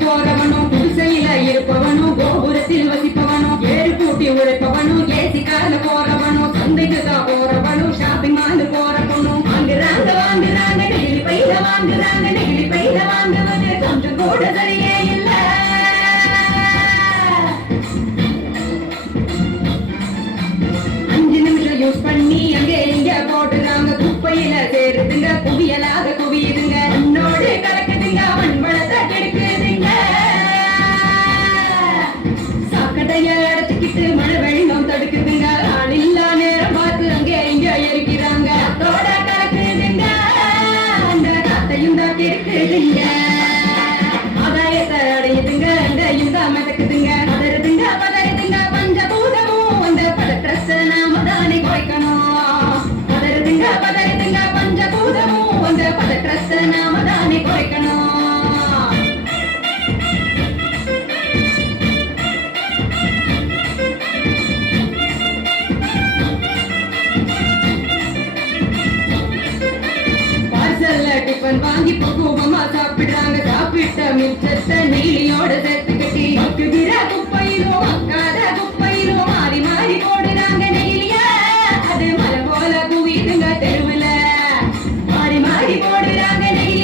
போறவனும் குடிசையில இருப்பவனும் கோபுரத்தில் வசிப்பவனும் ஏறு கூட்டி உழைப்பவனும் ஏசி கால போறவனும் சந்தைக்கு தான் போறவனும் ஷாப்பிங் மால் போறவனும் வாங்குறாங்க நெகிழி பையில வாங்குறாங்க நெகிழி பையில வாங்குவது கொஞ்சம் கூட சரியே இல்ல. அஞ்சு நிமிஷம் யூஸ் பண்ணி அங்கே இங்க போட்டுறாங்க குப்பையில சேருதுங்க குவியலாக குவியுதுங்க உன்னோடு கலக்குதுங்க மண்வளத்தை கெடுக்குதுங்க. சாக்கடைய அடைச்சிக்கிட்டு மழை வெள்ளம் தடுக்குதுங்க ஆள் இல்லா நேரம் பார்த்து அங்கே இங்க எரிக்கிறாங்க அதோட கலக்குதுங்க அந்த காத்தையும் தான் கெடுக்குதுங்க. ஆதாயத்தை அடையுதுங்க அண்டையும் தான் மிதக்குதுங்க பதறுதுங்க பதறுதுங்க பஞ்சபூதமும் அந்த பதற்றத்தை நாம தானே குறைக்கணும். பதறுதுங்க பதறுதுங்க பஞ்சபூதமும் அந்த பதற்றத்தை நாம தானே குறைக்கணும். டிஃபன் வாங்கி பக்குவமா சாப்பிடுறாங்க சாப்பிட்ட மிச்சத்தை நெய்லியோட சேர்த்து கட்டி மக்குகிற குப்பையிலும் மக்காத குப்பையிலும் மாறி மாறி போடுறாங்க நெய்லியா அது மலை போல குவிதுங்க தெருவுல மாறி மாறி போடுறாங்க நெய்லியா